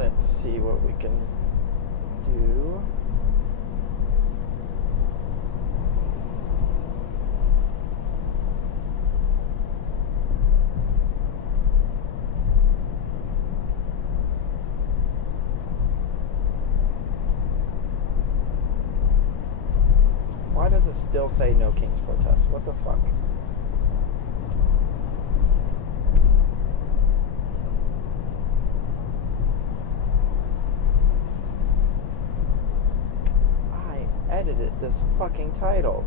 let's see what we can do. Why does it still say no King's protest? What the fuck? I edited this fucking title.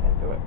Can't do it.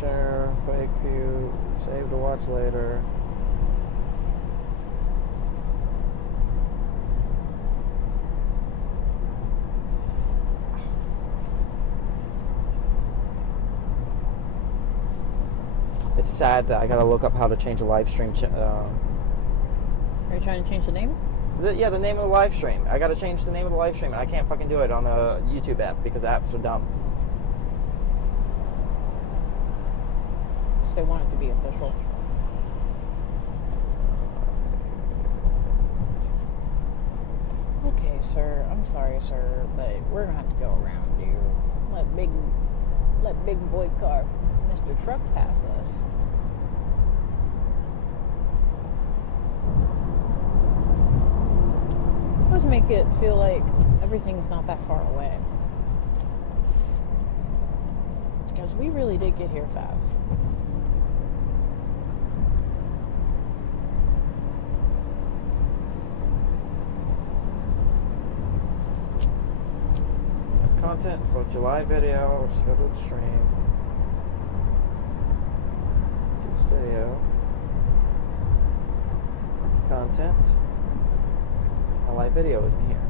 Share, fake view, save to watch later. It's sad that I gotta look up how to change a live stream. Are you trying to change the name? The name of the live stream. I gotta change the name of the live stream, and I can't fucking do it on the YouTube app because the apps are dumb. They want it to be official. Okay, sir. I'm sorry, sir, but we're gonna have to go around you. Let big boy car, Mr. Truck, pass us. Let's make it feel like everything's not that far away. Because we really did get here fast. Content, select your live video or scheduled stream. YouTube Studio. Content. My live video isn't here.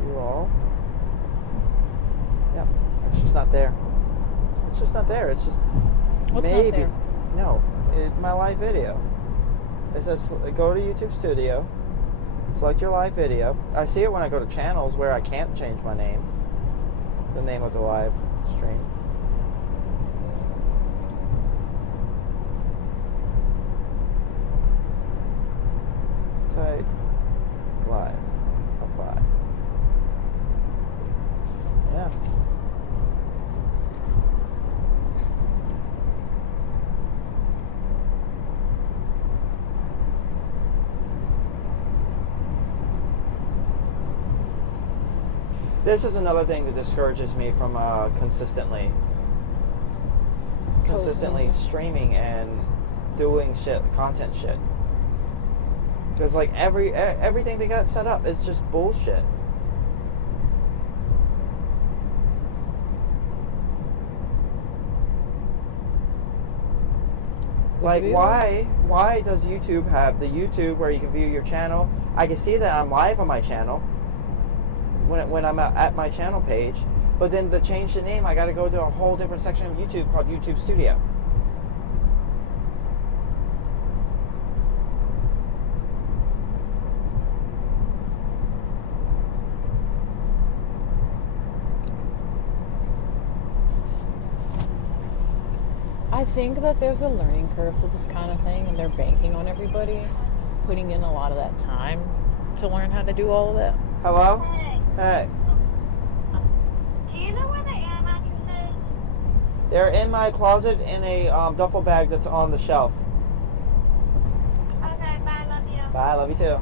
View all. Yeah, it's just not there. It's just not there. It's just What's maybe. not there? No, my live video. It says go to YouTube Studio. Select your live video. I see it when I go to channels where I can't change my name. The name of the live stream. Type live. Apply. Yeah. This is another thing that discourages me from consistently streaming and doing content shit. Because like everything they got set up, it's just bullshit. Like why does YouTube have the YouTube where you can view your channel? I can see that I'm live on my channel when I'm at my channel page, but then to change the name, I got to go to a whole different section of YouTube called YouTube Studio. I think that there's a learning curve to this kind of thing, and they're banking on everybody putting in a lot of that time to learn how to do all of that. Hello? Hey. Hey. Do you know where the air mattress is? They're in my closet in a duffel bag that's on the shelf. Okay, bye, love you. Bye, love you too.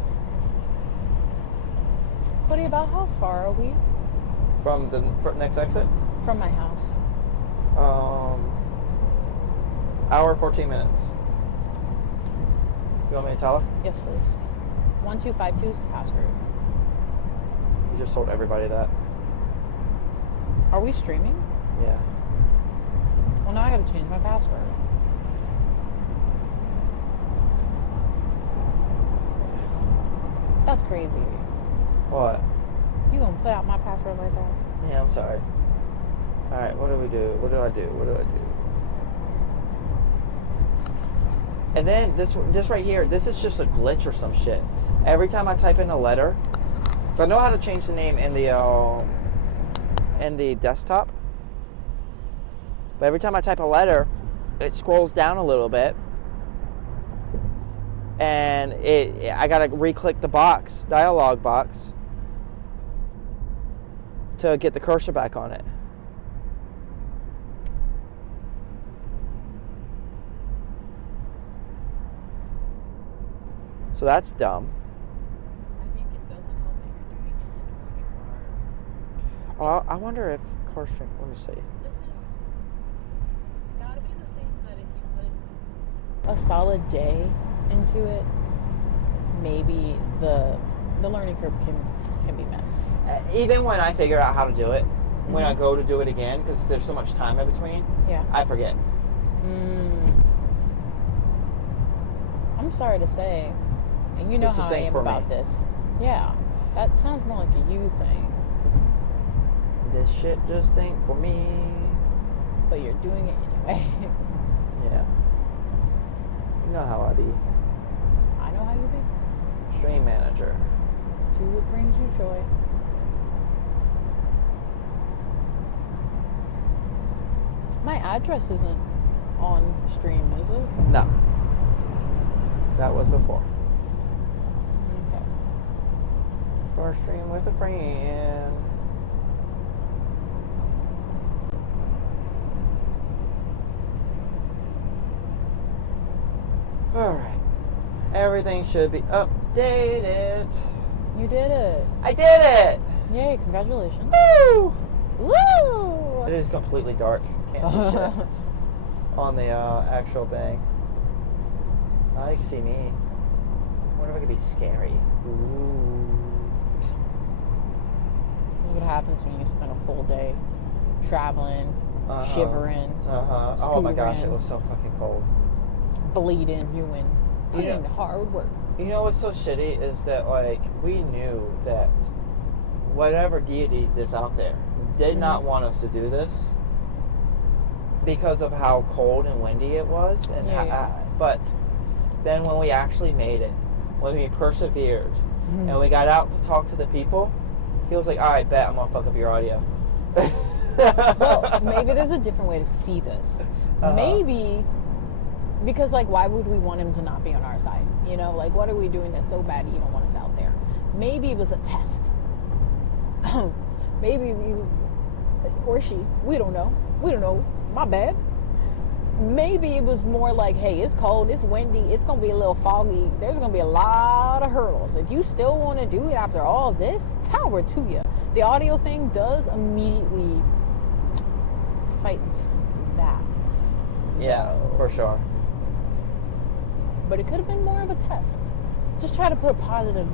Buddy, about how far are we From the next exit? from my house? Hour 14 minutes. You want me to tell her? Yes, please. 1252 is the password. You just told everybody that. Are we streaming? Yeah. Well, now I gotta change my password. That's crazy. What? You gonna put out my password like that? Yeah, I'm sorry. Alright, what do we do? What do I do? What do I do? And then this right here, this is just a glitch or some shit. Every time I type in a letter, so I know how to change the name in the desktop. But every time I type a letter, it scrolls down a little bit, and I gotta re-click the dialog box, to get the cursor back on it. So that's dumb. I think it doesn't help that you're doing it in a moving car. Oh, I wonder if cursor. Let me see. This is gotta be the thing that if you put a solid day into it, maybe the learning curve can be met. Even when I figure out how to do it, when I Mhm. go to do it again, because there's so much time in between, Yeah. I forget. I'm sorry to say, and you know This is how I ain't am for about me. this. Yeah, that sounds more like a you thing, This shit just ain't for me. but you're doing it anyway. Yeah. You know how I be. I know how you be. Stream manager. Do what brings you joy. My address isn't on stream, is it? No. That was before. Okay. For a stream with a friend. Alright. Everything should be updated. You did it. I did it! Yay, congratulations. Woo! Woo! It is completely dark. Can't see shit on the actual thing. Now you can see me. I wonder if it could be scary. Ooh. This is what happens when you spend a full day traveling, shivering, Oh my gosh, it scootering. was so fucking cold. bleeding, putting Yeah. in hard work. You know what's so shitty is that, like, we knew that whatever deity that's out there did not want us to do this because of how cold and windy it was. And Yeah. but then when we actually made it, when we persevered, and we got out to talk to the people, he was like, all right, bet I'm going to fuck up your audio. Well, maybe there's a different way to see this. Maybe because, like, why would we want him to not be on our side? You know, like, what are we doing that's so bad you don't want us out there? Maybe it was a test. Maybe he was, or she. We don't know. We don't know. My bad. Maybe it was more like, hey, it's cold, it's windy, it's going to be a little foggy. There's going to be a lot of hurdles. If you still want to do it after all this, power to you. The audio thing does immediately fight that. Yeah, for sure. But it could have been more of a test. Just try to put a positive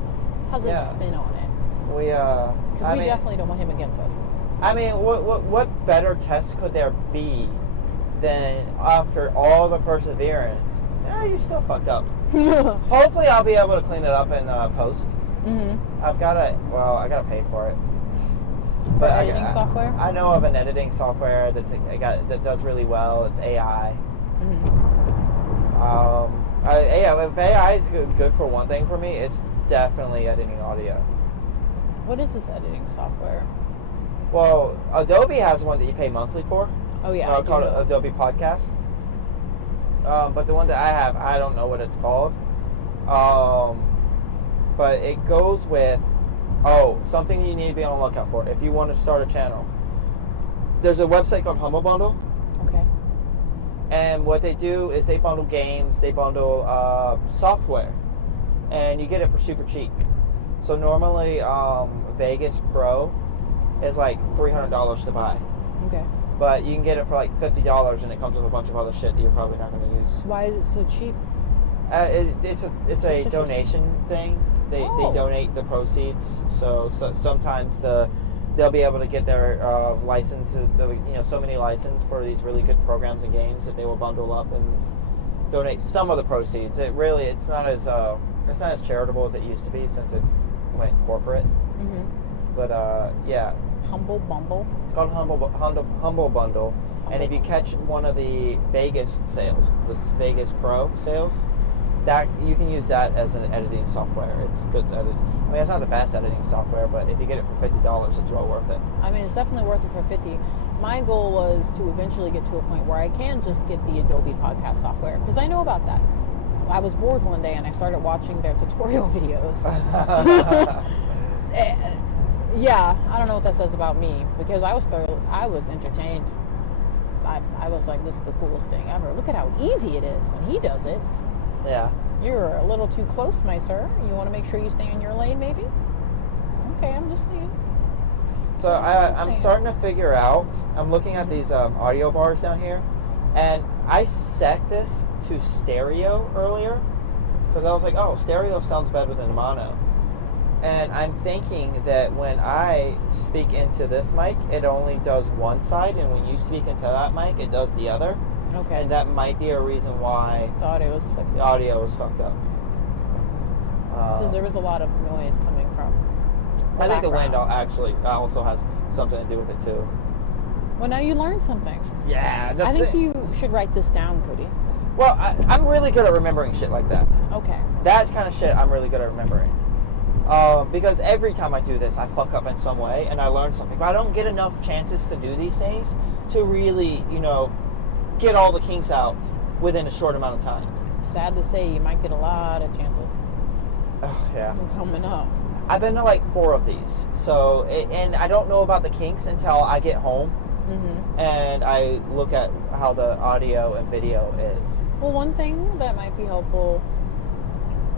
Yeah. spin on it. Because Because we definitely don't want him against us. I mean, what better test could there be than after all the perseverance? Yeah, you still fucked up. Hopefully, I'll be able to clean it up in post. Mm-hmm. I gotta pay for it. For I- editing software? I know of an editing software that does really well. It's AI. Mm-hmm. If AI is good for one thing for me, it's definitely editing audio. What is this editing software? Well, Adobe has one that you pay monthly for. Oh, yeah. I do Called know. Adobe Podcast. But the one that I have, I don't know what it's called. But it goes with something you need to be on the lookout for if you want to start a channel. There's a website called Humble Bundle, Okay. and what they do is they bundle games, they bundle software, and you get it for super cheap. So normally, Vegas Pro is like $300 to buy. Okay. But you can get it for like $50, and it comes with a bunch of other shit that you're probably not going to use. Why is it so cheap? It's a Suspicious. donation thing. They Oh. donate the proceeds. So sometimes they'll be able to get their licenses. So many licenses for these really good programs and games that they will bundle up and donate some of the proceeds. It's not as charitable as it used to be since it went corporate. Mm-hmm. But yeah. Humble Bumble. It's called Humble Bundle, and if you catch one of the Vegas sales, this Vegas Pro sales, that you can use that as an editing software. It's good to edit. I mean, it's not the best editing software, but if you get it for $50, it's well worth it. I mean, it's definitely worth it for 50. My goal was to eventually get to a point where I can just get the Adobe podcast software, because I know about that. I was bored one day and I started watching their tutorial videos. Yeah, I don't know what that says about me, because I was entertained. I was like, this is the coolest thing ever. Look at how easy it is when he does it. Yeah. You're a little too close, my sir. You want to make sure you stay in your lane, maybe? Okay, I'm just saying. So I'm starting to figure out. I'm looking at these audio bars down here, and I set this to stereo earlier because I was like, oh, stereo sounds better than mono. And I'm thinking that when I speak into this mic, it only does one side, and when you speak into that mic, it does the other. Okay. And that might be a reason why The audio was fucked the up. audio was fucked up. Because there was a lot of noise coming from I think the wind background. actually also has something to do with it too. Well, now you learned something. Yeah, I that's think it. you should write this down, Cody. Well, I'm really good at remembering shit like that. Okay. That kind of shit I'm really good at remembering. Because every time I do this, I fuck up in some way and I learn something. But I don't get enough chances to do these things to really, get all the kinks out within a short amount of time. Sad to say, you might get a lot of chances Oh, yeah. coming up. I've been to like 4 of these. So, and I don't know about the kinks until I get home Mm-hmm. and I look at how the audio and video is. Well, one thing that might be helpful,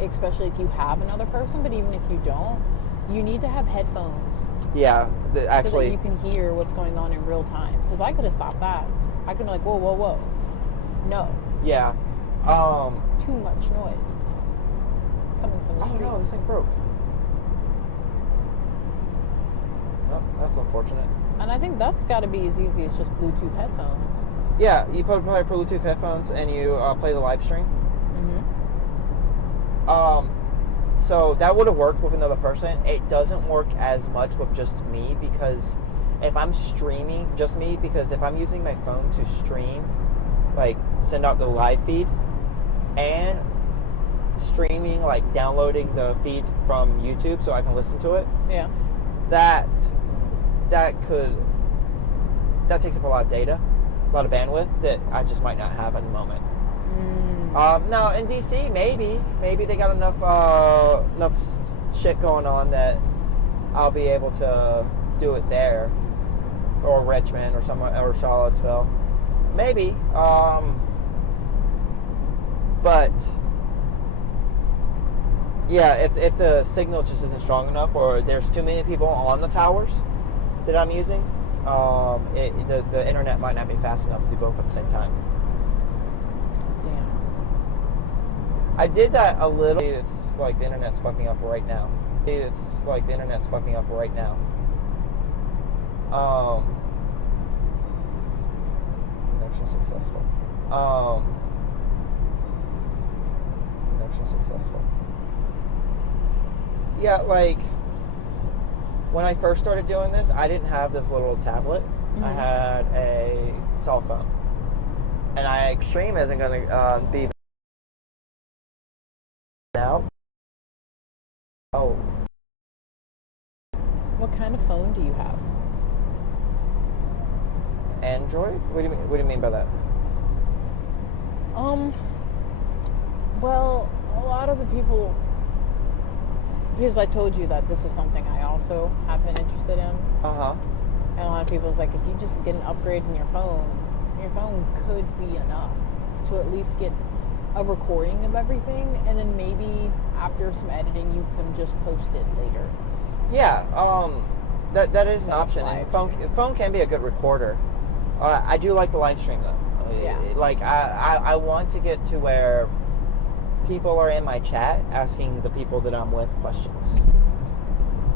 especially if you have another person, but even if you don't, you need to have headphones Yeah, so that actually, you can hear what's going on in real time. Because I could have stopped that. I could be like, whoa, whoa, whoa. No, yeah. too much noise coming from the I don't street. know, this thing broke. Oh, that's unfortunate. And I think that's got to be as easy as just Bluetooth headphones. Yeah, you put Bluetooth headphones and you play the live stream. Mm-hmm. So that would have worked with another person. It doesn't work as much with just me because if I'm streaming, just me, because if I'm using my phone to stream, like send out the live feed and streaming, like downloading the feed from YouTube so I can listen to it, Yeah. that takes up a lot of data, a lot of bandwidth that I just might not have at the moment. Now in DC, maybe they got enough shit going on that I'll be able to do it there, or Richmond, or somewhere, or Charlottesville, maybe. But Yeah, if the signal just isn't strong enough, or there's too many people on the towers that I'm using, the internet might not be fast enough to do both at the same time. Damn. I did that a little. It's like the internet's fucking up right now. It's like the internet's fucking up right now. Connection successful. Connection successful. Yeah, like when I first started doing this, I didn't have this little tablet. I had a cell phone, and Extreme isn't going to be now. Oh, What kind of phone do you have? Android? What do you mean? What do you mean by that? Well, a lot of the people, because I told you that this is something I also have been interested in, Uh-huh. and a lot of people is like, if you just get an upgrade in your phone could be enough to at least get a recording of everything, and then maybe after some editing, you can just post it later. Yeah, that is an So option. And live phone can be a good recorder. I do like the live stream though. Yeah. Like I want to get to where people are in my chat asking the people that I'm with questions.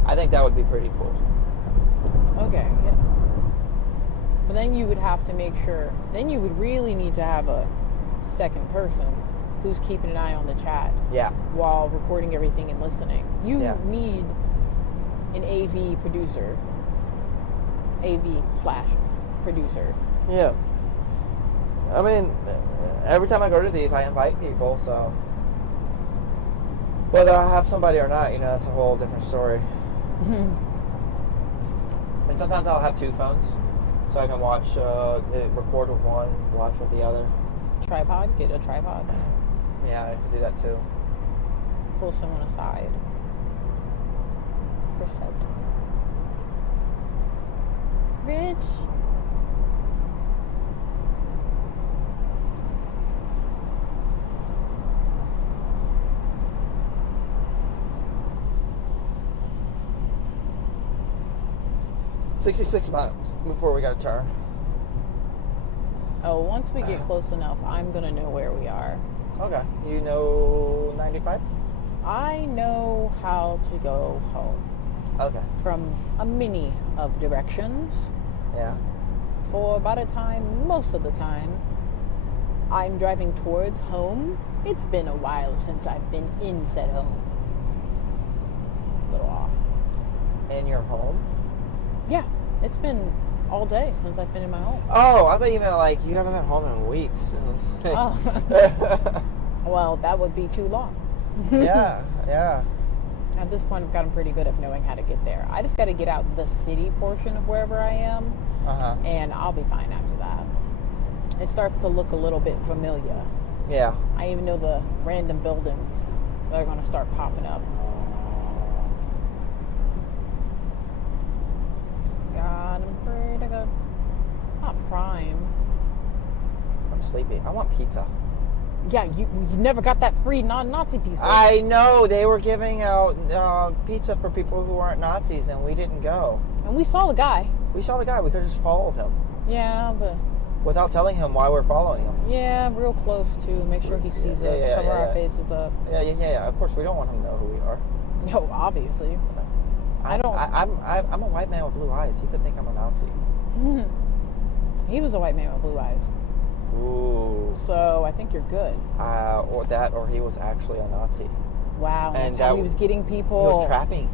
I think that would be pretty cool. Okay, yeah. But then you would have to make sure, then you would really need to have a second person who's keeping an eye on the chat Yeah. while recording everything and listening. You Yeah. need an AV producer, AV/producer. Yeah. I mean, every time I go to these, I invite people, so whether I have somebody or not, that's a whole different story. And sometimes I'll have two phones, so I can watch, record with one, watch with the other. Tripod, get a tripod, Yeah, I can do that too. pull someone aside for set. Rich. $66 before we got to turn. Oh, once we get close enough, I'm gonna know where we are. Okay. You know 95? I know how to go home Okay. from a many of directions. Yeah. For about a time, most of the time, I'm driving towards home. It's been a while since I've been in said home. A little off. In your home? Yeah, it's been all day since I've been in my home. Oh, I thought you meant like you haven't been home in weeks. Oh. Well, that would be too long. Yeah, yeah. At this point, I've gotten pretty good at knowing how to get there. I just got to get out the city portion of wherever I am, Uh-huh. and I'll be fine after that. It starts to look a little bit familiar. Yeah. I even know the random buildings that are going to start popping up. God, I'm pretty good. Not prime. I'm sleepy. I want pizza. Yeah, you never got that free non-Nazi pizza. I know they were giving out pizza for people who aren't Nazis, and we didn't go. And we saw the guy. We saw the guy. We could have just followed him Yeah, but without telling him why we're following him. yeah, real close to make sure he sees us, cover our faces up. Yeah. Of course, we don't want him to know who we are. No, obviously. I don't- I'm a white man with blue eyes. He could think I'm a Nazi. He was a white man with blue eyes. Ooh. So I think you're good. Or that, or he was actually a Nazi. Wow, And that's how that- he was getting He people. was trapping.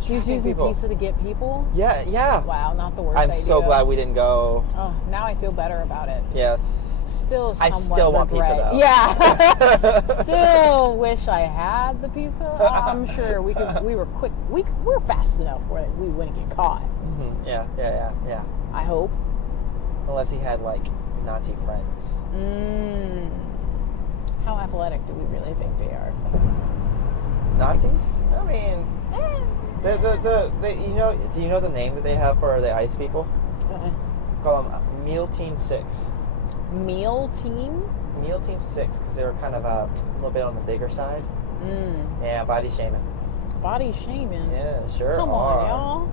He was using pizza to get people? Yeah. Wow, not the worst I'm idea. so glad we didn't go. Oh, now I feel better about it. Yes. Still I somewhat still want pizza, regret. though. Yeah. Still wish I had the pizza. I'm sure we were quick. We're fast enough where we wouldn't get caught. Mm-hmm. Yeah. I hope. Unless he had like Nazi friends. How athletic do we really think they are? Nazis? I mean, do you know the name that they have for the ICE people? Call them Meal Team 6. Meal team? Meal Team 6, because they were kind of a little bit on the bigger side. Yeah, body shaming. Body shaming. Yeah, sure. Come on, y'all.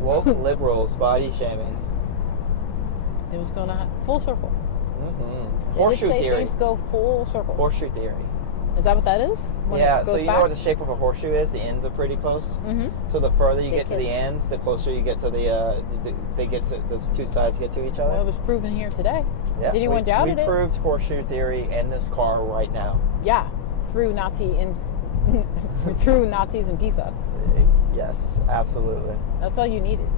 Woke liberals body shaming. It was going to full circle. Mm-hmm. It Horseshoe did say theory. things go full circle. Horseshoe theory. Is that what that is? When Yeah, it so goes you back? know what the shape of a horseshoe is? The ends are pretty close. Mm-hmm. So the further you They get to the kiss. ends, the closer you get to the they get to those two sides get to each other. Well, it was proven here today. Yeah, Did anyone doubt we it? proved horseshoe theory in this car right now. Yeah, through Nazis and Pisa. Yes, absolutely. That's all you needed.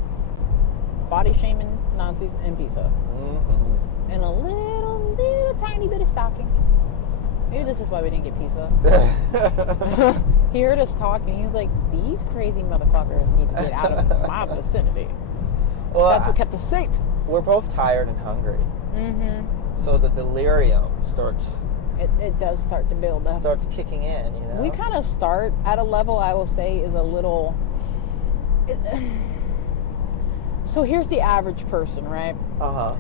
Body shaming, Nazis, and Pisa. Mm-hmm. And a little tiny bit of stalking. Maybe this is why we didn't get pizza. He heard us talking. He was like, these crazy motherfuckers need to get out of my vicinity. Well, That's what kept us safe. we're both tired and hungry, Mm-hmm. so the delirium starts It does start to build up. kicking in. You know, We kind of start at a level I will say is a little... So here's the average person, right? Uh-huh.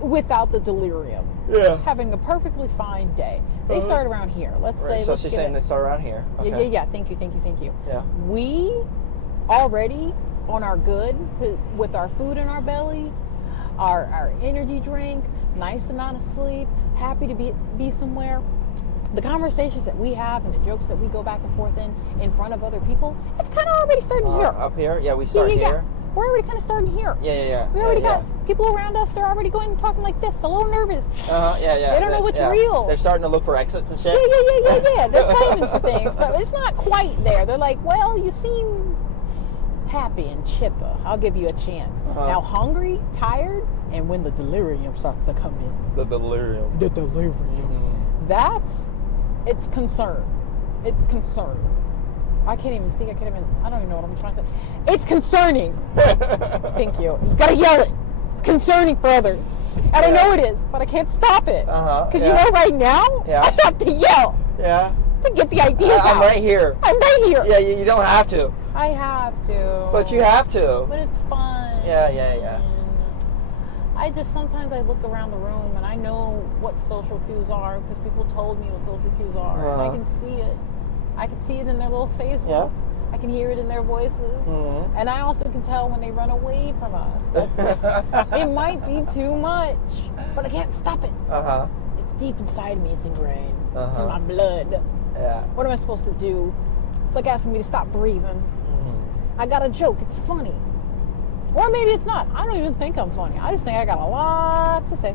Without the delirium. Yeah. Having a perfectly fine day. They Uh-huh. start around here. Let's Right. say... So let's she's get saying it- they start around here. Okay. Yeah. Thank you. Yeah. We already on our good with our food in our belly, our energy drink, nice amount of sleep, happy to be somewhere. The conversations that we have and the jokes that we go back and forth in front of other people, it's kind of already starting here. Up here? Yeah, we start here. We're already kind of starting here. Yeah. We already got people around us. They're already going and talking like this, a little nervous. Yeah. They don't know what's real. They're starting to look for exits and shit. Yeah. They're planning for things, but it's not quite there. They're like, well, you seem happy and chipper. I'll give you a chance. Uh-huh. Now, hungry, tired, and when the delirium starts to come in. The delirium. The delirium. Mm-hmm. It's concern. It's concern. I don't even know what I'm trying to say. It's concerning. Thank you. You gotta yell it. It's concerning for others. And I know it is, but I can't stop it. Uh-huh. Because you know right now, Yeah. I have to yell Yeah. to get the ideas out. I'm right here. I'm right here. Yeah, you don't have to. I have to. But you have to. But it's fun. Yeah. I just sometimes I look around the room and I know what social cues are because people told me what social cues are, and I Uh-huh. can see it. I can see it in their little faces. Yeah. I can hear it in their voices, Mhm. and I also can tell when they run away from us. It might be too much, but I can't stop it. Uh-huh. It's deep inside me. It's ingrained. It's in Uh-huh. my blood. Yeah. What am I supposed to do? It's like asking me to stop breathing. Mhm. I got a joke. It's funny. Or maybe it's not. I don't even think I'm funny. I just think I got a lot to say.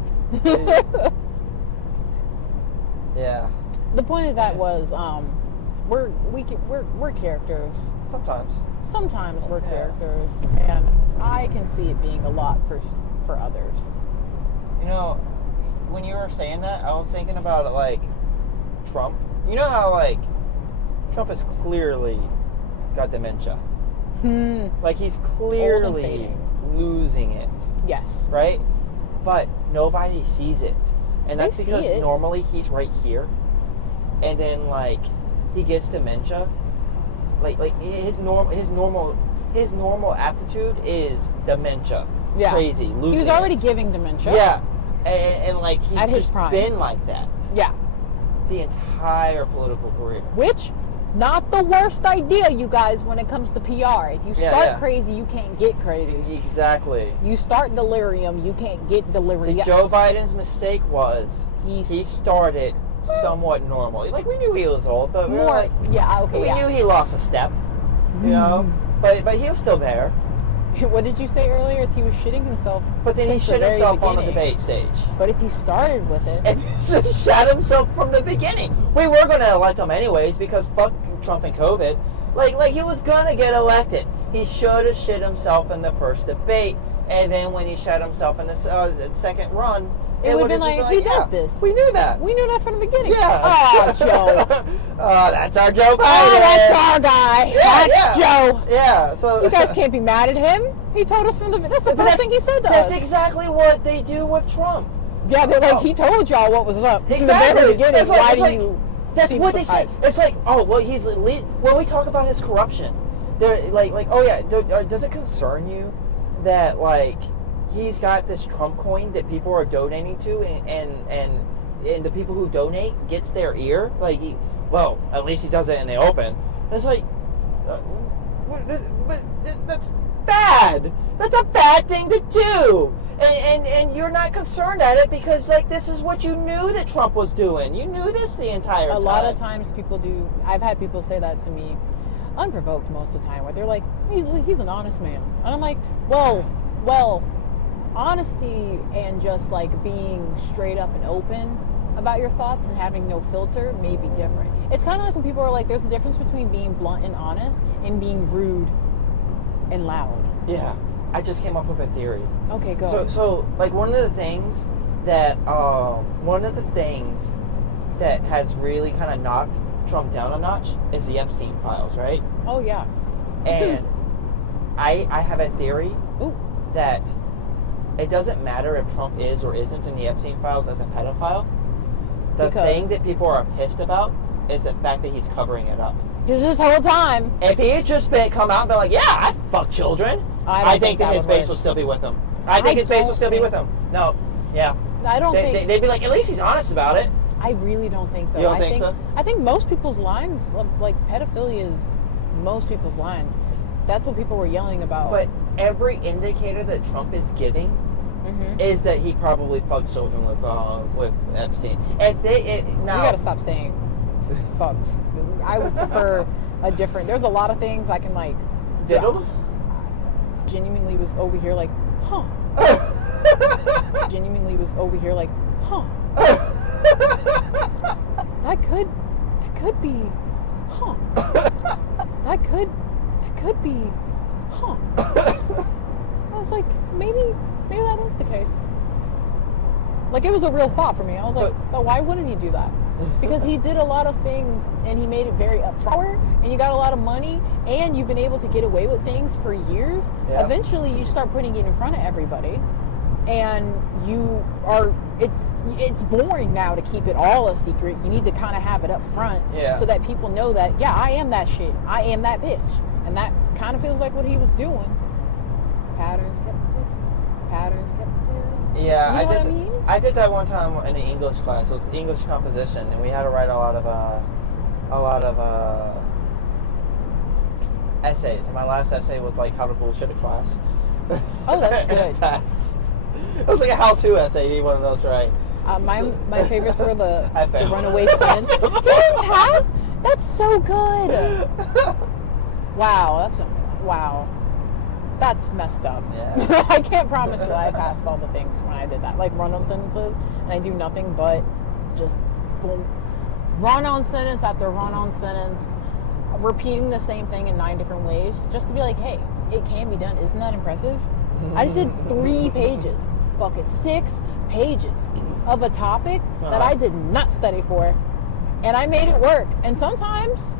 Yeah. The point of that was, we're characters. Sometimes. Sometimes we're Yeah. characters, and I can see it being a lot for others. You know, when you were saying that, I was thinking about like Trump. You know how like Trump has clearly got dementia. Like he's clearly fading. losing it, Yes. right? But nobody sees it. And They that's see because it. normally he's right here. And then like he gets dementia. Like his normal aptitude is dementia. Yeah. Crazy. Losing He was already it. giving dementia. Yeah. And like he's At his just prime. been like that Yeah. the entire political career. Which, not the worst idea, you guys, when it comes to PR. If you Yeah, start yeah. crazy, you can't get crazy. Exactly. You start delirium, you can't get See, delirious. Joe Biden's mistake was He he started somewhat normal. Like we knew he was old, but we were more. like, Yeah. Okay. we Yeah. knew he lost a step, you know. But he was still there. What did you say earlier? He was shitting himself. But then he since the shit very himself on the beginning. debate stage. But if he started with it, And just shot himself from the beginning. We were going to elect him anyways because fuck Trump and COVID. Like he was going to get elected. He should have shit himself in the first debate, and then when he shot himself in the second run, It would've been would've like, he does yeah, this. We knew that. we knew that from the beginning. Yeah. Oh, Joe. Oh, that's our Joe Biden. Oh, that's our guy. Yeah, That's yeah. Joe. Yeah. So You guys can't be mad at him. He told us from the. That's the But first thing he said to That's us. exactly what they do with Trump. Yeah, they're like, Oh. he told y'all what was up from the Exactly. very beginning. It's like- Why it's do like- you? That's seem what they say. surprised? It's like, oh, well, he's when we talk about his corruption, they're like, oh yeah, does it concern you that like he's got this Trump coin that people are donating to, and the people who donate gets their ear? Like well, at least he does it in the open. And it's like, but that's bad. That's a bad thing to do. And you're not concerned at it because, like, this is what you knew that Trump was doing. You knew this the entire time. A lot of times people do. I've had people say that to me, unprovoked most of the time, where they're like, he's an honest man. And I'm like, well, honesty and just like being straight up and open about your thoughts and having no filter may be different. It's kind of like when people are like, there's a difference between being blunt and honest and being rude and loud. Yeah. I just came up with a theory. Okay, go. So like one of the things that has really kind of knocked Trump down a notch is the Epstein files, right? Oh yeah. And I have a theory Ooh. that it doesn't matter if Trump is or isn't in the Epstein files as a pedophile. The thing that people are pissed about is the fact that he's covering it up. Because this whole time, If he had just come out and been like, yeah, I fuck children, I think that his base would still be with him. I think his base would still be with him. No, yeah. I don't think they'd be like, at least he's honest about it. I really don't think though. You don't think so? I think most people's lines of like pedophilia is most people's lines. That's what people were yelling about. But every indicator that Trump is giving is that he probably fucked children with Epstein. Now you gotta stop saying fucks. I would prefer a different. There's a lot of things I can like. Diddle? Genuinely was over here like, huh. Genuinely was over here like, huh. That could be, huh. That could be, huh. I was like, maybe that is the case. Like, it was a real thought for me. I was like, but why wouldn't he do that? Because he did a lot of things and he made it very upfront, and you got a lot of money and you've been able to get away with things for years. Yeah. Eventually you start putting it in front of everybody, and it's boring now to keep it all a secret. You need to kind of have it up front so that people know that, yeah, I am that shit. I am that bitch. And that kind of feels like what he was doing. Patterns kept doing. Yeah, you know what I mean? I did that one time in the English class. It was English composition, and we had to write a lot of essays. And my last essay was like how to bullshit a class. Oh, that's good. It was like a how-to essay. You want to know that's right. My favorites were the failed. runaway sentence. You didn't pass? That's so good. Wow. That's messed up. Yeah. I can't promise that I passed all the things when I did that. Like run-on sentences, and I do nothing but just boom, run-on sentence after run-on sentence, repeating the same thing in 9 different ways, just to be like, hey, it can be done. Isn't that impressive? I just did 3 pages, fucking 6 pages of a topic that I did not study for, and I made it work. And sometimes,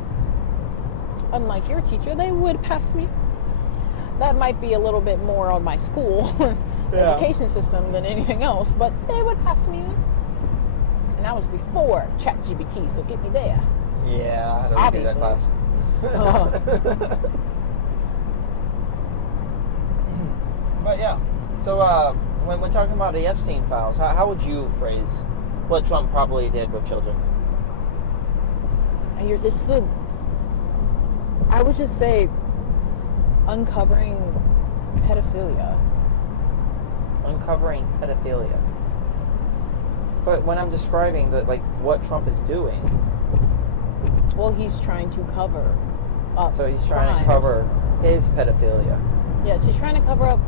unlike your teacher, they would pass me. That might be a little bit more on my school education system than anything else, but they would pass me. And that was before ChatGPT, so get me there. Yeah, I don't do that class. But yeah, so when we're talking about the Epstein files, how would you phrase what Trump probably did with children? I would just say uncovering pedophilia. Uncovering pedophilia. But when I'm describing what Trump is doing, well, he's trying to cover up. So he's trying crimes. to cover his pedophilia. Yeah, she's trying to cover up.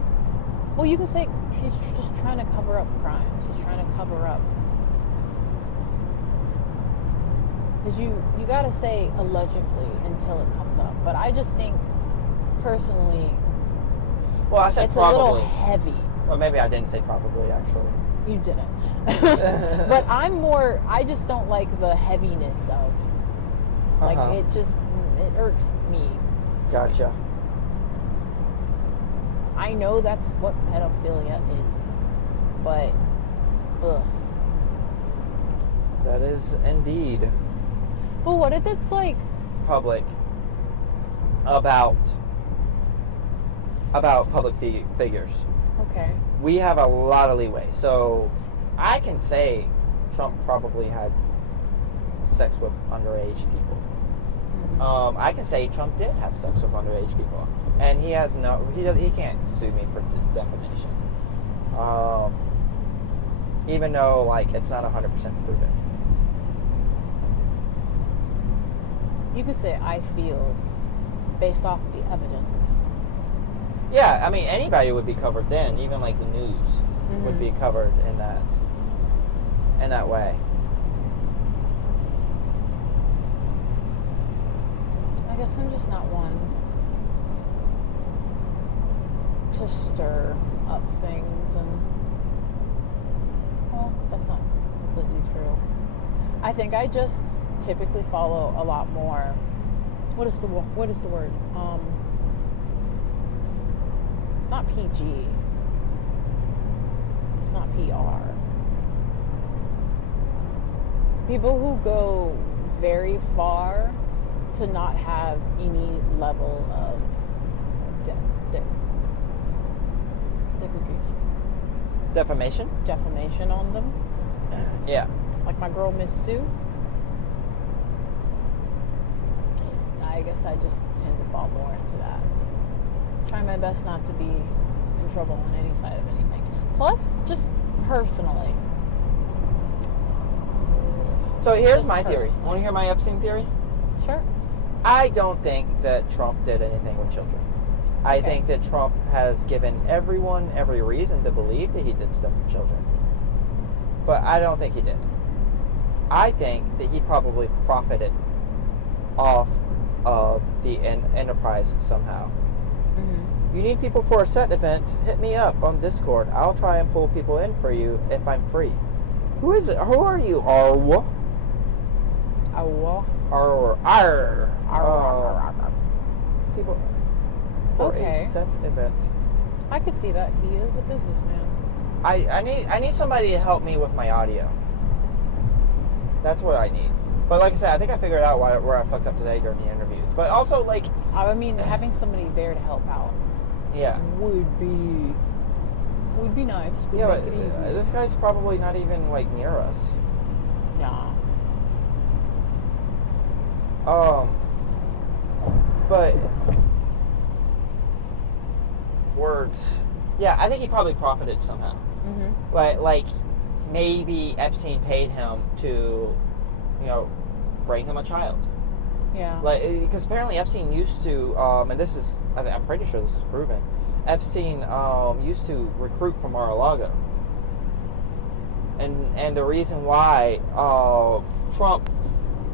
Well, you can say she's just trying to cover up crimes. She's trying to cover up. Because you got to say allegedly until it comes up. But I just think, personally, Well, I said it's probably. a little heavy. Well, maybe I didn't say probably, actually. You didn't. But I just don't like the heaviness of, like, it irks me. Gotcha. I know that's what pedophilia is, but, ugh. That is indeed But what if it's like public about public figures. okay? We have a lot of leeway. So I can say Trump probably had sex with underage people. I can say Trump did have sex with underage people, and he can't sue me for defamation, even though like it's not 100% proven. You could say I feel based off of the evidence. Yeah, I mean anybody would be covered then, even like the news would be covered in that way. I guess I'm just not one to stir up things, and well, that's not completely true. I think I just typically follow a lot more. What is the word? Not PG. It's not PR. People who go very far to not have any level of defamation on them. Yeah. Like my girl Miss Sue. I guess I just tend to fall more into that. Try my best not to be in trouble on any side of anything. Plus, just personally. So here's Just my theory. personally. Want to hear my Epstein theory? Sure. I don't think that Trump did anything with children. I Okay. think that Trump has given everyone every reason to believe that he did stuff with children. But I don't think he did. I think that he probably profited off of the enterprise somehow. Mm-hmm. You need people for a set event, hit me up on Discord. I'll try and pull people in for you if I'm free. Who is it? Who are you? Arwa? People for Okay. a set event. I could see that. He is a businessman. I need somebody to help me with my audio. That's what I need. But like I said, I think I figured out where I fucked up today during the interviews. But also, like, I mean, having somebody there to help out yeah. would be nice. Would Yeah, make but it easy. this guy's probably not even, like, near us. Nah. But words. Yeah, I think he probably profited somehow. Mm-hmm. Like maybe Epstein paid him to, bring him a child. Yeah. Like, because apparently Epstein used to, and this is, I'm pretty sure this is proven. Epstein used to recruit from Mar-a-Lago. And the reason why Trump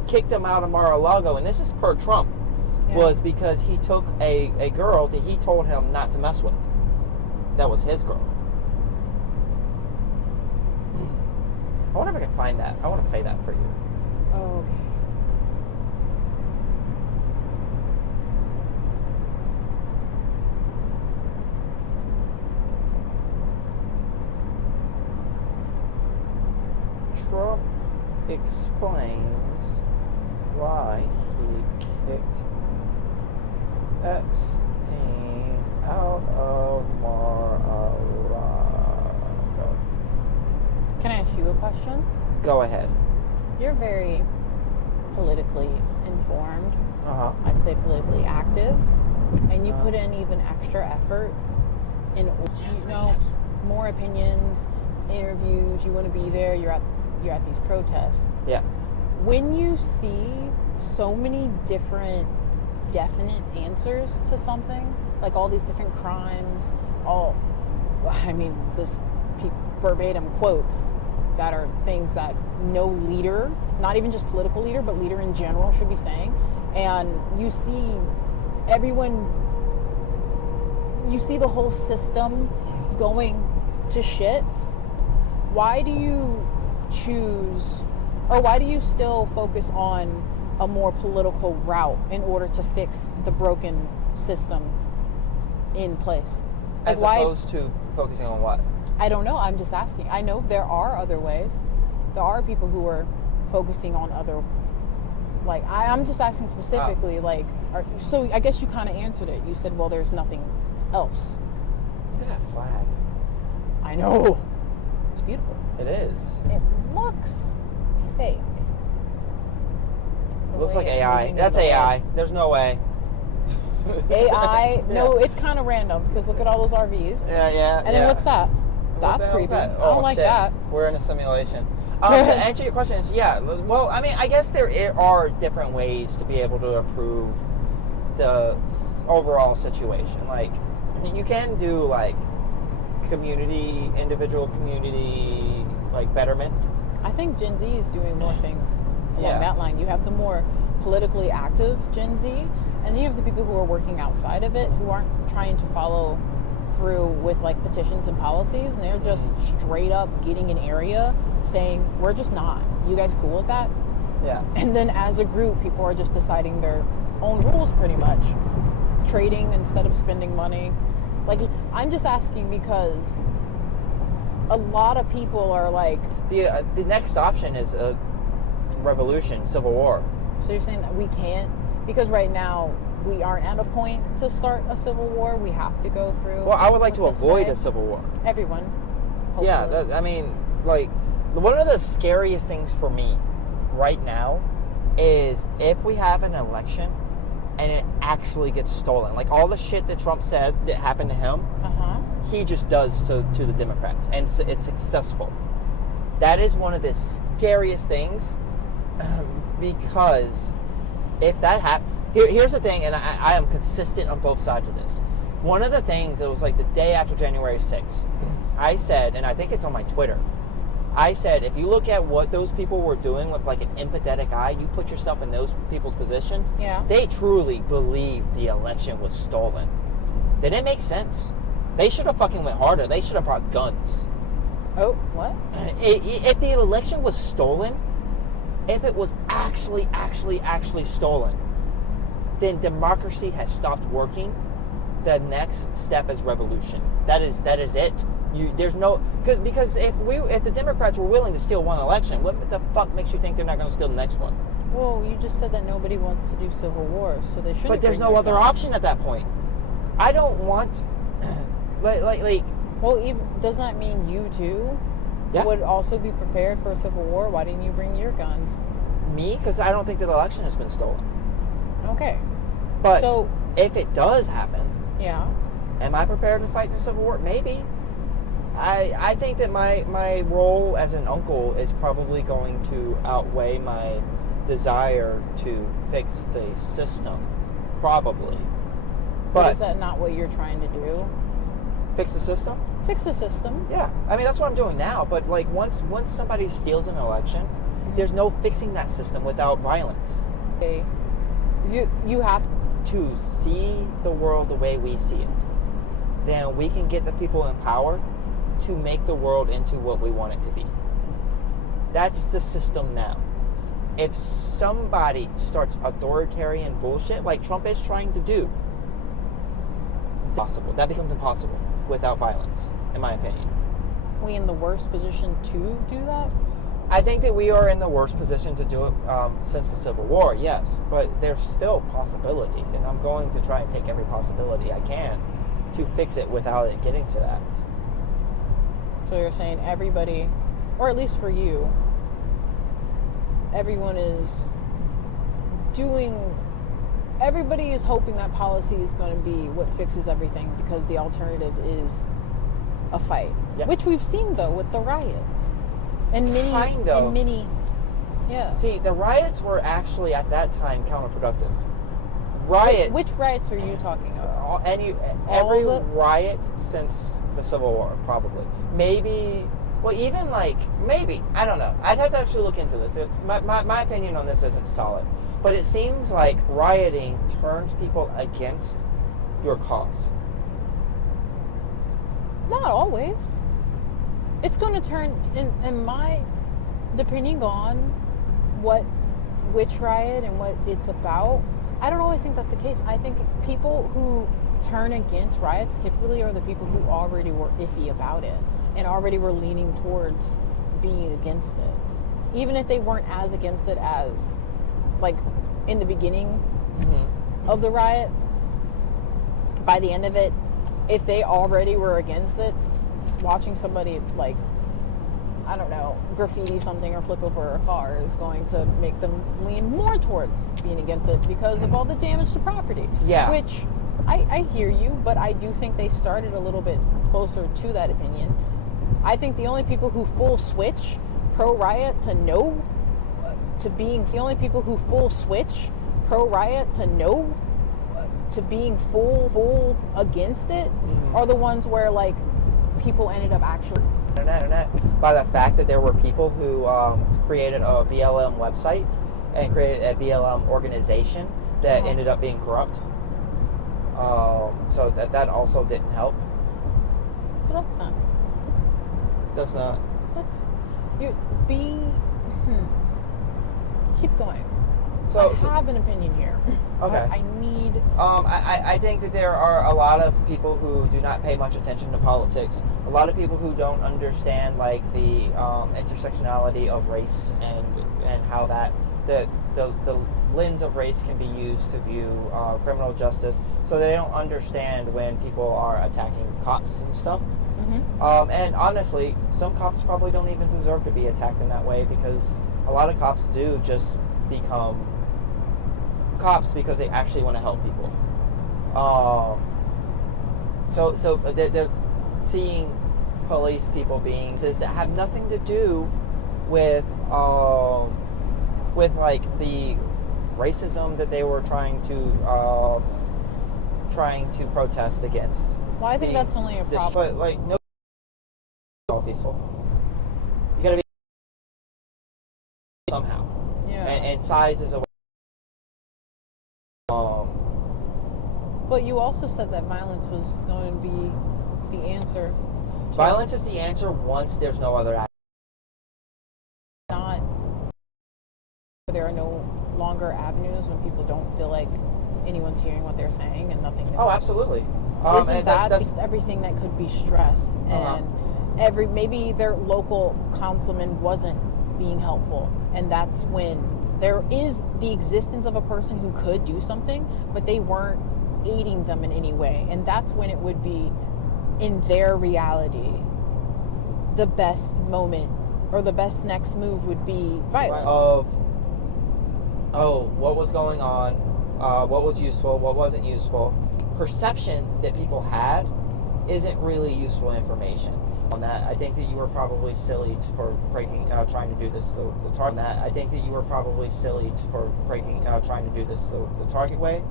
kicked him out of Mar-a-Lago, and this is per Trump, Yeah. was because he took a girl that he told him not to mess with. That was his girl. I wonder if I can find that. I want to play that for you. Oh, okay. Trump explains why he kicked Epstein out of Mar-a-Lago. Can I ask you a question? Go ahead. You're very politically informed. Uh-huh. I'd say politically active, and you put in even extra effort in, more opinions, interviews. You want to be there. You're at these protests. Yeah. When you see so many different definite answers to something, like all these different crimes, this verbatim quotes that are things that no leader, not even just political leader, but leader in general should be saying, and you see the whole system going to shit. Why do you choose, or why do you still focus on a more political route in order to fix the broken system in place? Like, As opposed to focusing on what? I don't know. I'm just asking. I know there are other ways. There are people who are focusing on other. Like, I'm just asking specifically. So I guess you kind of answered it. You said, "Well, there's nothing else." Look at that flag. I know. It's beautiful. It is. It looks fake. Looks way like it's AI. moving That's the way. AI. There's no way. AI? No, Yeah. it's kind of random because look at all those RVs. Yeah. And then what's that? What That's the hell is creepy. that? I don't Oh, like shit. that. We're in a simulation. To answer your question, is yeah. Well, I mean, I guess there are different ways to be able to improve the overall situation. Like, you can do like individual community, like betterment. I think Gen Z is doing more things along Yeah. that line. You have the more politically active Gen Z, and then you have the people who are working outside of it who aren't trying to follow through with like petitions and policies, and they're just straight up getting an area saying, we're just not. You guys cool with that? Yeah. And then as a group, people are just deciding their own rules pretty much. Trading instead of spending money. Like, I'm just asking because a lot of people are like, The next option is a revolution, civil war. so you're saying that we can't? Because right now, we aren't at a point to start a civil war. We have to go through. Well, I would like to with this avoid way. a civil war. Everyone. Yeah, hopefully. I mean, like, one of the scariest things for me right now is if we have an election and it actually gets stolen. Like, all the shit that Trump said that happened to him, Uh-huh. he just does to the Democrats, and it's successful. That is one of the scariest things because if that happens, here's the thing, and I am consistent on both sides of this. One of the things, it was like the day after January 6th, I said, and I think it's on my Twitter, I said, if you look at what those people were doing with like an empathetic eye, you put yourself in those people's position, Yeah. they truly believed the election was stolen. That didn't make sense. They should have fucking went harder. They should have brought guns. Oh, what? If the election was stolen, if it was actually stolen, then democracy has stopped working. The next step is revolution. That is it. There's no because if the Democrats were willing to steal one election, what the fuck makes you think they're not going to steal the next one? Well, you just said that nobody wants to do civil war, so they shouldn't. But there's bring no their other guns. option at that point. I don't want like Well, even, doesn't that mean you too Yeah. would also be prepared for a civil war? Why didn't you bring your guns? me, because I don't think that the election has been stolen. Okay. But So- if it does happen, Yeah. am I prepared to fight in the Civil War? Maybe. I think that my role as an uncle is probably going to outweigh my desire to fix the system. Probably. But is But that not what you're trying to do? fix the system? Fix the system. Yeah. I mean, that's what I'm doing now. But like once somebody steals an election, there's no fixing that system without violence. Okay. You have To see the world the way we see it, then we can get the people in power to make the world into what we want it to be. That's the system now. If somebody starts authoritarian bullshit like Trump is trying to do, possible. That becomes impossible without violence, in my opinion. we in the worst position to do that? I think that we are in the worst position to do it since the Civil War, yes. But there's still possibility, and I'm going to try and take every possibility I can to fix it without it getting to that. So you're saying everybody, or at least for you, everyone is everybody is hoping that policy is going to be what fixes everything because the alternative is a fight. Yeah. Which we've seen though with the riots. And Kind of. yeah. See, the riots were actually at that time counterproductive. Riot, Which riots are you talking about? every All the- riot since the Civil War, probably. Maybe, well, even like, maybe, I don't know. I'd have to actually look into this. It's my opinion on this isn't solid. But it seems like rioting turns people against your cause. Not always. It's going to turn, depending on which riot and what it's about, I don't always think that's the case. I think people who turn against riots typically are the people who already were iffy about it and already were leaning towards being against it. Even if they weren't as against it as, like, in the beginning of the riot, by the end of it, if they already were against it, watching somebody, like, I don't know, graffiti something or flip over a car is going to make them lean more towards being against it because of all the damage to property. Yeah. Which I hear you, but I do think they started a little bit closer to that opinion. I think the only people who full switch pro-riot to no to being the only people who full switch pro-riot to no to being full against it are the ones where like people ended up actually internet by the fact that there were people who created a BLM website and created a BLM organization that ended up being corrupt. So that also didn't help. But That's not. Keep going. So I have an opinion here. Okay. I need. I think that there are a lot of people who do not pay much attention to politics. A lot of people who don't understand like the intersectionality of race and how that the lens of race can be used to view criminal justice. So they don't understand when people are attacking cops and stuff. And honestly, some cops probably don't even deserve to be attacked in that way because a lot of cops do just become cops because they actually want to help people. So there's seeing police people being that have nothing to do with like the racism that they were trying to protest against. Well, I think that's only a problem. But like no, all peaceful. You gotta be somehow. Yeah. And size is a. But you also said that violence was going to be the answer. Violence is the answer once there's no other. Not. There are no longer avenues when people don't feel like anyone's hearing what they're saying and nothing is. Oh, absolutely. Isn't and that that's just everything that could be stressed? And maybe their local councilman wasn't being helpful, and that's when there is the existence of a person who could do something, but they weren't aiding them in any way, and that's when it would be in their reality the best moment or the best next move would be violence. What was going on, what was useful, what wasn't useful. Perception that people had isn't really useful information. On that, I think that you were probably silly for trying to do this the target. That I think that you were probably silly for trying to do this the target way.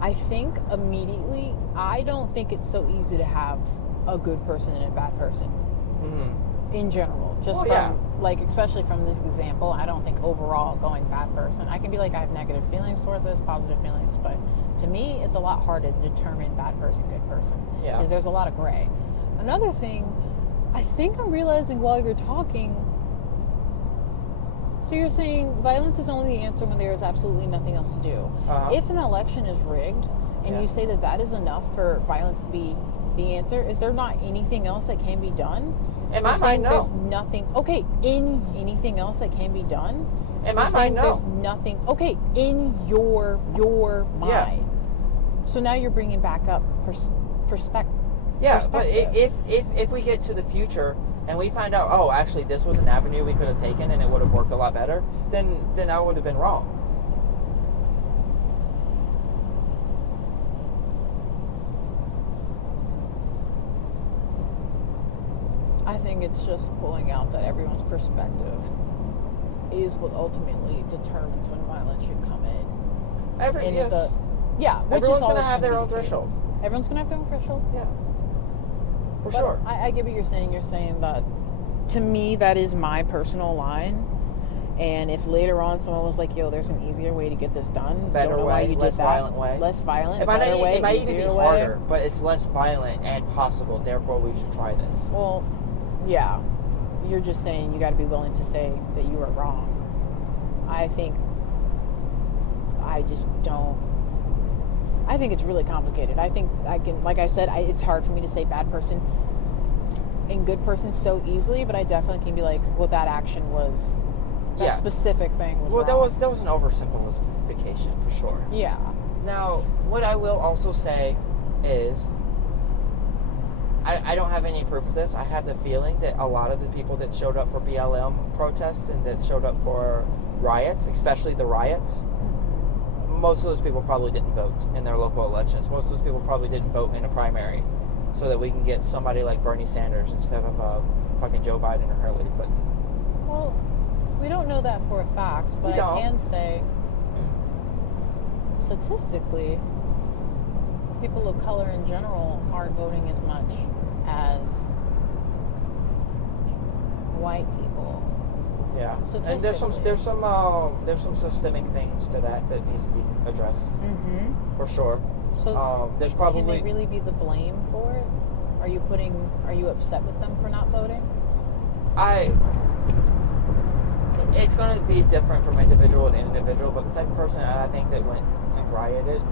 I think immediately, I don't think it's so easy to have a good person and a bad person. In general, just like especially from this example, I don't think overall going bad person. I can be like I have negative feelings towards this, positive feelings, but to me it's a lot harder to determine bad person, good person. Yeah. Because there's a lot of gray. Another thing, I think I'm realizing while you're talking. So you're saying violence is only the answer when there is absolutely nothing else to do. If an election is rigged, and you say that is enough for violence to be the answer, is there not anything else that can be done? In my mind, no. There's nothing. Okay, in anything else that can be done? In my mind, no. There's nothing. Okay, in your mind. Yeah. So now you're bringing back up perspective. Yeah, but if we get to the future and we find out, oh, actually this was an avenue we could have taken and it would have worked a lot better, then I would have been wrong. I think it's just pulling out that everyone's perspective is what ultimately determines when violence should come in. Everyone's going to have their own threshold. Everyone's going to have their own threshold? Yeah. For sure. I get what you're saying. You're saying that, to me, that is my personal line. And if later on someone was like, yo, there's an easier way to get this done. Better don't know way, why you less did that. violent way. Less violent, It might even be harder, but it's less violent and possible. Therefore, we should try this. Well, yeah. You're just saying you got to be willing to say that you were wrong. I think it's really complicated. I think I can, like I said, it's hard for me to say bad person and good person so easily, but I definitely can be like, well, that action was, that specific thing was wrong. that was an oversimplification for sure. Yeah. Now, what I will also say is, I don't have any proof of this. I have the feeling that a lot of the people that showed up for BLM protests and that showed up for riots, especially the riots, most of those people probably didn't vote in their local elections. Most of those people probably didn't vote in a primary so that we can get somebody like Bernie Sanders instead of fucking Joe Biden or Hillary Clinton. Well, we don't know that for a fact, but We I don't. can say statistically, people of color in general aren't voting as much as white people. Yeah, and there's some systemic things to that needs to be addressed Mm-hmm. for sure. So There's can probably they really be the blame for it? Are you upset with them for not voting? It's going to be different from individual to individual, but the type of person I think that went and rioted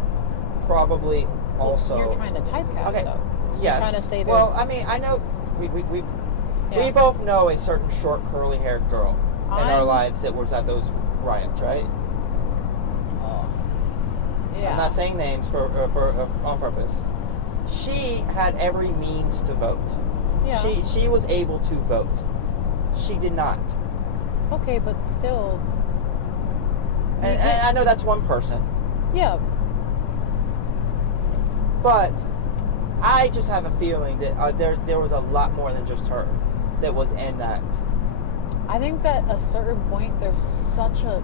probably also. You're trying to typecast Okay. though. Yes. You're trying to say there's. Well, I mean, I know we Yeah. both know a certain short curly haired girl in our I'm- lives that was at those riots, right? Yeah. I'm not saying names for on purpose. She had every means to vote. Yeah. She was able to vote. She did not. Okay, but still. And I know that's one person, Yeah. but I just have a feeling that there was a lot more than just her that was in that. I think that at a certain point there's such a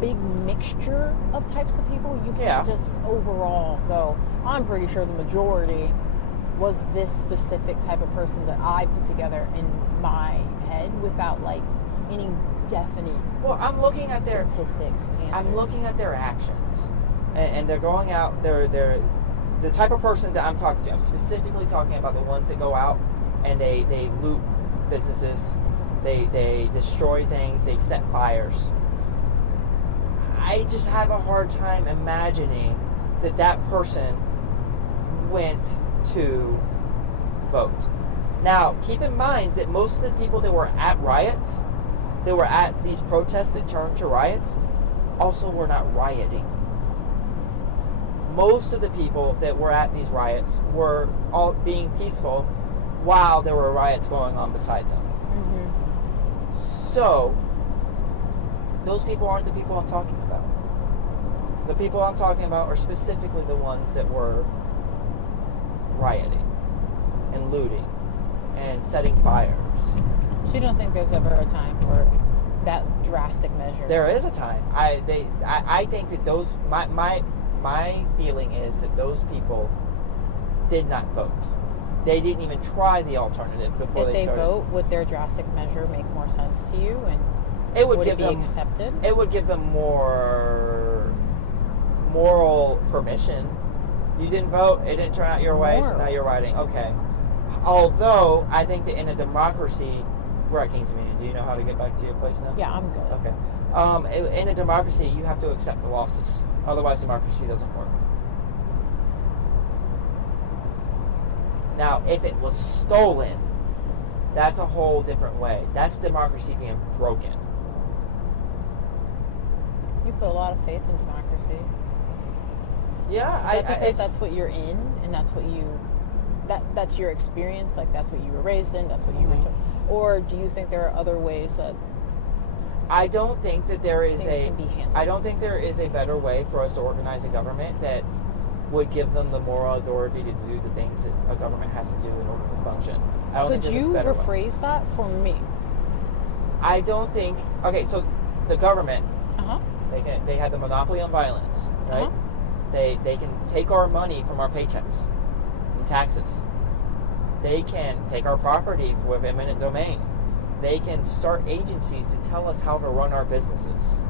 big mixture of types of people. You can't Yeah. just overall go, I'm pretty sure the majority was this specific type of person that I put together in my head without like any definite Well, I'm looking at their statistics. I'm looking at their actions, and they're going out. They're the type of person that I'm talking to. I'm specifically talking about the ones that go out and they loot businesses, they destroy things, they set fires. I just have a hard time imagining that person went to vote. Now, keep in mind that most of the people that were at riots, that were at these protests that turned to riots, also were not rioting. Most of the people that were at these riots were all being peaceful while there were riots going on beside them. Mm-hmm. So, those people aren't the people I'm talking about. The people I'm talking about are specifically the ones that were rioting and looting and setting fires. So you don't think there's ever a time for that drastic measure? There is a time. I think that those my feeling is that those people did not vote. They didn't even try the alternative before If they they started. vote, would their drastic measure make more sense to you, and It would would give it be them accepted? it would give them more moral permission. You didn't vote, it didn't turn out your way, so now Moral. you're rioting. Okay. Although I think that in a democracy, we're at Kings Media. Do you know how to get back to your place now? Yeah, I'm good. Okay. In a democracy, you have to accept the losses. Otherwise, democracy doesn't work. Now, if it was stolen, that's a whole different way. That's democracy being broken. You put a lot of faith in democracy. Yeah, Is that because that's what you're in, and that's what that's your experience? Like that's what you were raised in. That's what you were Mhm. taught. Or do you think there are other ways that I don't think that there is things can be handled? I don't think there is a better way for us to organize a government that would give them the moral authority to do the things that a government has to do in order to function. I don't Could think there's you a better way. rephrase that for me? I don't think. Okay, so the government, Uh huh. they have the monopoly on violence, right? Uh-huh. They can take our money from our paychecks and taxes. They can take our property with eminent domain. They can start agencies to tell us how to run our businesses.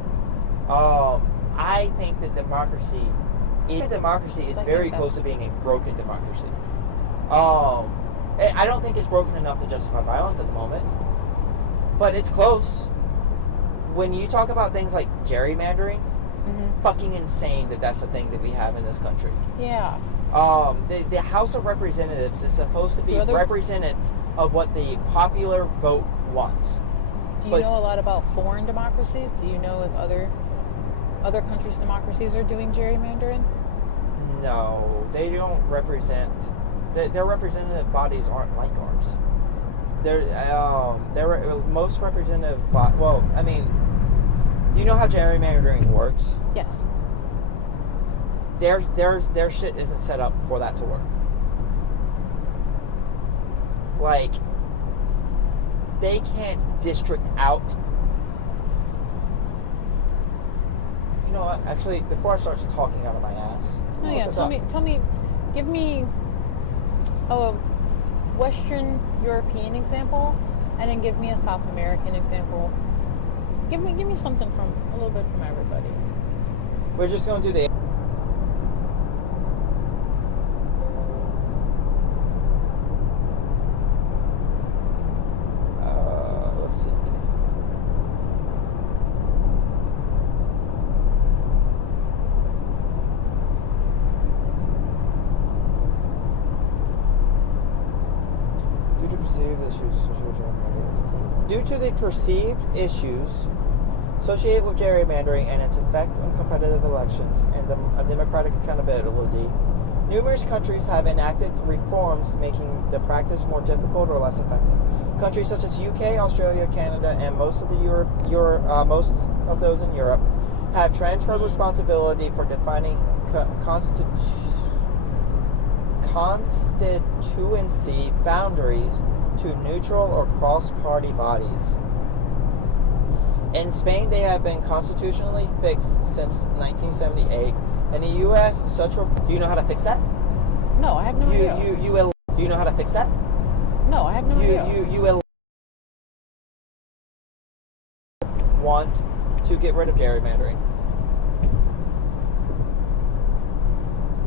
I think that democracy is I very think close to being a broken democracy. I don't think it's broken enough to justify violence at the moment, but it's close. When you talk about things like gerrymandering, Mm-hmm. fucking insane that that's a thing that we have in this country. Yeah. The House of Representatives is supposed to be So other- representative of what the popular vote wants. Do you But- know a lot about foreign democracies? Do you know if other countries' democracies are doing gerrymandering? No, they don't represent Their representative bodies aren't like ours. Their most representative well, I mean, do you know how gerrymandering works? Yes. Their shit isn't set up for that to work. Like, they can't district out. You know what? Actually, before I start talking out of my ass. Oh yeah, tell me, give me a Western European example, and then give me a South American example. Give me something from a little bit from everybody. We're just gonna do the. Let's see. Due to the perceived issues associated with gerrymandering and its effect on competitive elections and democratic accountability, numerous countries have enacted reforms making the practice more difficult or less effective. Countries such as UK, Australia, Canada, and most of most of those in Europe have transferred responsibility for defining constituency boundaries to neutral or cross-party bodies. In Spain, they have been constitutionally fixed since 1978. In the U.S., do you know how to fix that? No, I have no idea. Do you know how to fix that? No, I have no idea. You want to get rid of gerrymandering.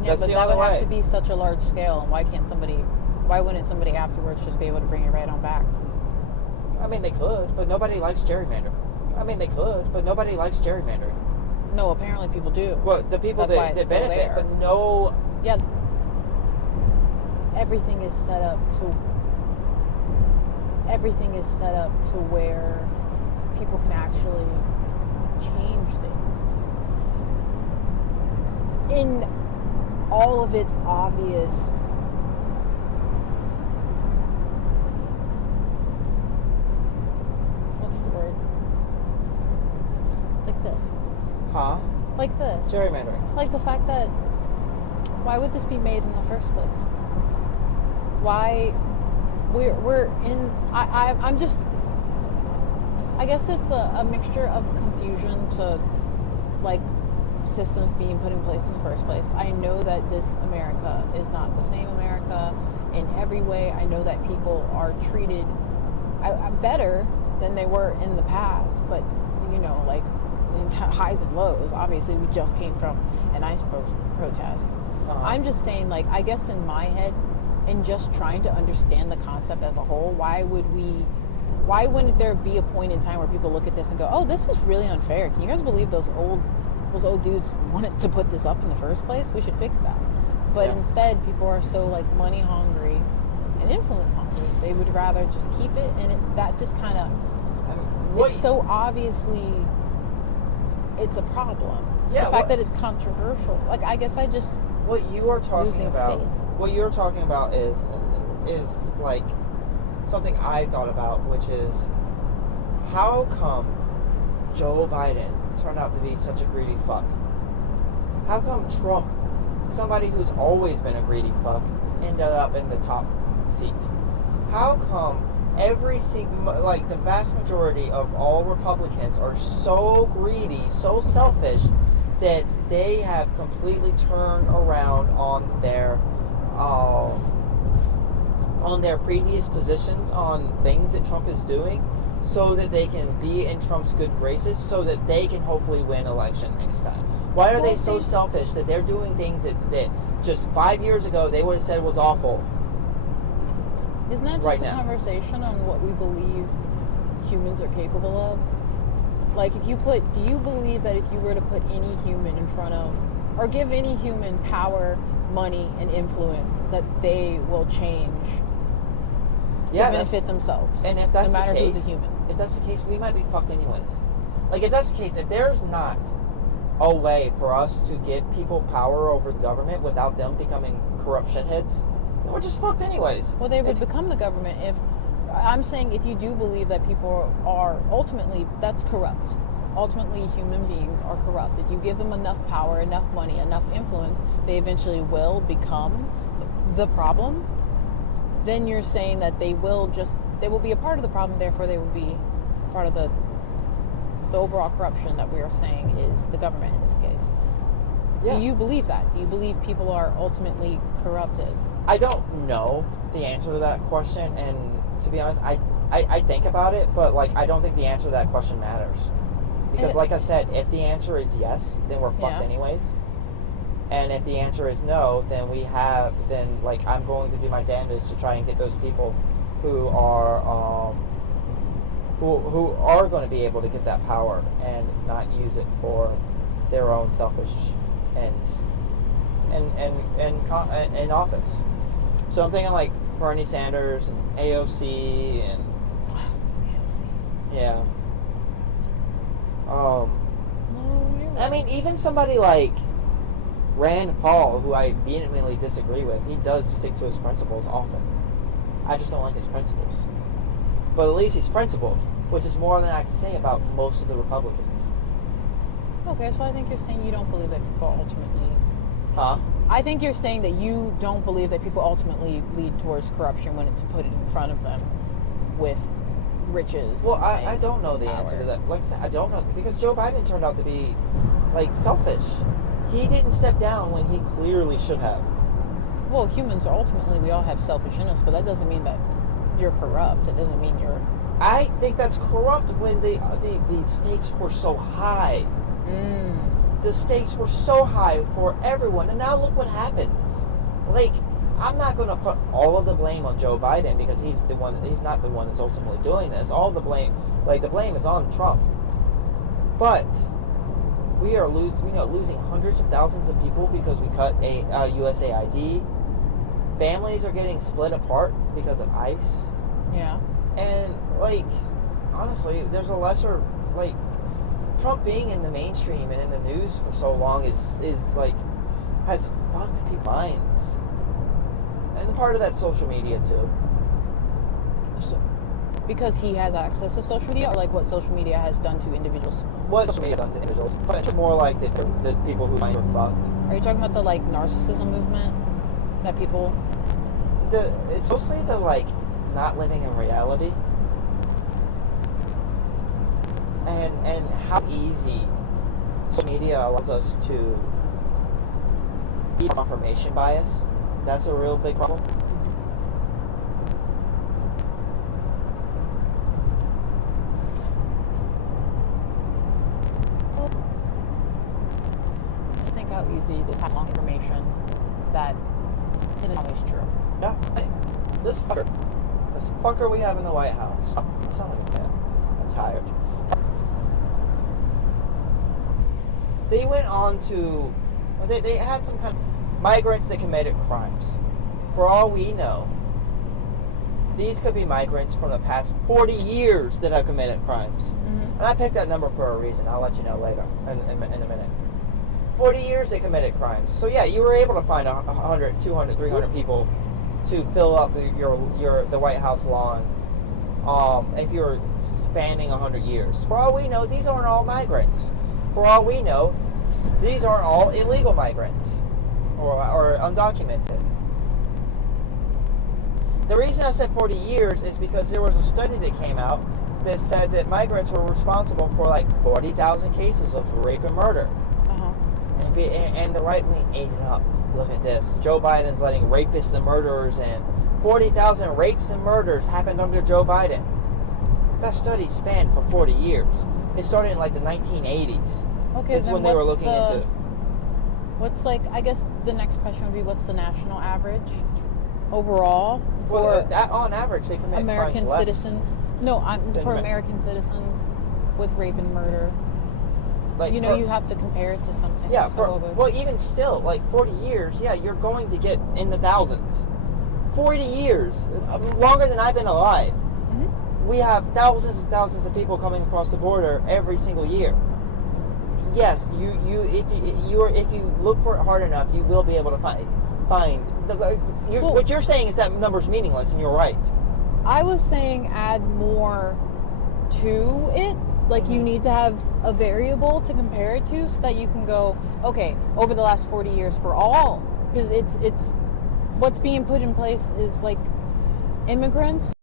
Yeah, That's but the that only would have way. to be such a large scale, and why wouldn't somebody afterwards just be able to bring it right on back? I mean, they could, but nobody likes gerrymandering. No, apparently people do. Well, the people That's why it's that still benefit, there. but no. Yeah. Everything is set up to where people can actually change things. In all of its obvious what's the word? Like this. Huh? Like this. Gerrymandering. Like the fact that why would this be made in the first place? Why we're in I'm just I guess it's a mixture of confusion to like systems being put in place in the first place. I know that this America is not the same America in every way. I know that people are treated better than they were in the past, but you know, like highs and lows. Obviously, we just came from an ICE protest. I'm just saying, like, I guess in my head, and just trying to understand the concept as a whole, why wouldn't there be a point in time where people look at this and go, oh, this is really unfair. Can you guys believe those old dudes wanted to put this up in the first place? We should fix that. But instead, people are so like money hungry and influence hungry. They would rather just keep it, and that just kind of, it's so obviously, it's a problem. Yeah, the fact that it's controversial. Like, I guess I just what you are talking losing about. faith. What you're talking about is like something I thought about, which is how come Joe Biden turned out to be such a greedy fuck? How come Trump, somebody who's always been a greedy fuck, ended up in the top seat? How come the vast majority of all Republicans are so greedy, so selfish, that they have completely turned around on their previous positions on things that Trump is doing, so that they can be in Trump's good graces, so that they can hopefully win election next time? Why are they so selfish that they're doing things that just 5 years ago they would have said was awful? Isn't that just right a now. conversation on what we believe humans are capable of? Like, do you believe that if you were to put any human in front of, or give any human power, money, and influence, that they will change to benefit themselves? And if that's no matter the case, who's a human. if that's the case, we might be fucked anyways. Like, if that's the case, if there's not a way for us to give people power over the government without them becoming corrupt shitheads, then we're just fucked anyways. Well, they would It's- become the government if. I'm saying if you do believe that people are ultimately, that's corrupt. Ultimately, human beings are corrupt. If you give them enough power, enough money, enough influence, they eventually will become the problem. Then you're saying that they will be a part of the problem, therefore they will be part of the overall corruption that we are saying is the government in this case. Yeah. Do you believe that? Do you believe people are ultimately corrupted? I don't know the answer to that question, and to be honest, I think about it, but like I don't think the answer to that question matters. Because like I said, if the answer is yes, then we're fucked Yeah. anyways. And if the answer is no, then like I'm going to do my damnedest to try and get those people who are who are going to be able to get that power and not use it for their own selfish ends in office. So I'm thinking like Bernie Sanders and AOC and yeah. No, you're I right. mean, even somebody like Rand Paul, who I vehemently disagree with, he does stick to his principles often. I just don't like his principles. But at least he's principled, which is more than I can say about most of the Republicans. Okay, so I think you're saying you don't believe that people ultimately. Huh? I think you're saying that you don't believe that people ultimately lead towards corruption when it's put in front of them with riches. Well, and I fame, don't know the power. answer to that. Like I said, I don't know. Because Joe Biden turned out to be, like, selfish. He didn't step down when he clearly should have. Well, humans are ultimately, we all have selfish in us, but that doesn't mean that you're corrupt. It doesn't mean you're. I think that's corrupt when the stakes were so high. The stakes were so high for everyone, and now look what happened. Like, I'm not going to put all of the blame on Joe Biden because he's not the one that's ultimately doing this. All the blame is on Trump. But we are losing hundreds of thousands of people because we cut a USAID. Families are getting split apart because of ICE. Yeah. And, like, honestly, there's a lesser, like, Trump being in the mainstream and in the news for so long is like, has fucked people's minds. And part of that's social media, too. So, because he has access to social media, or like what social media has done to individuals? What social media done to individuals, but it's more like the people who might have fucked. Are you talking about the like narcissism movement that people? It's mostly the, like, not living in reality. And how easy social media allows us to feed confirmation bias. That's a real big problem. Think how easy this has long information that isn't always true. Yeah. Hey, this fucker we have in the White House. I sound like a man. I'm tired. They went on to, they had some kind of migrants that committed crimes. For all we know, these could be migrants from the past 40 years that have committed crimes. Mm-hmm. And I picked that number for a reason. I'll let you know later, in a minute. 40 years they committed crimes. So yeah, you were able to find 100, 200, 300 people to fill up the White House lawn if you're spanning 100 years. For all we know, these aren't all migrants. For all we know, these aren't all illegal migrants or undocumented. The reason I said 40 years is because there was a study that came out that said that migrants were responsible for like 40,000 cases of rape and murder. And the right wing ate it up. Look at this. Joe Biden's letting rapists and murderers in. 40,000 rapes and murders happened under Joe Biden. That study spanned for 40 years. It started in like the 1980s. Okay, It's then when they were what's looking into. What's like? I guess the next question would be, what's the national average overall Well, for on average, they commit American crimes less. citizens? No, for than- American citizens with rape and murder. Like You know, you have to compare it to something. Yeah, so well, even still, like 40 years, yeah, you're going to get in the thousands. 40 years, longer than I've been alive. Mhm. We have thousands and thousands of people coming across the border every single year. Yes, if you look for it hard enough, you will be able to find what you're saying is that number's meaningless, and you're right. I was saying add more to it. Like, you need to have a variable to compare it to so that you can go, okay, over the last 40 years for all. Because it's what's being put in place is, like, immigrants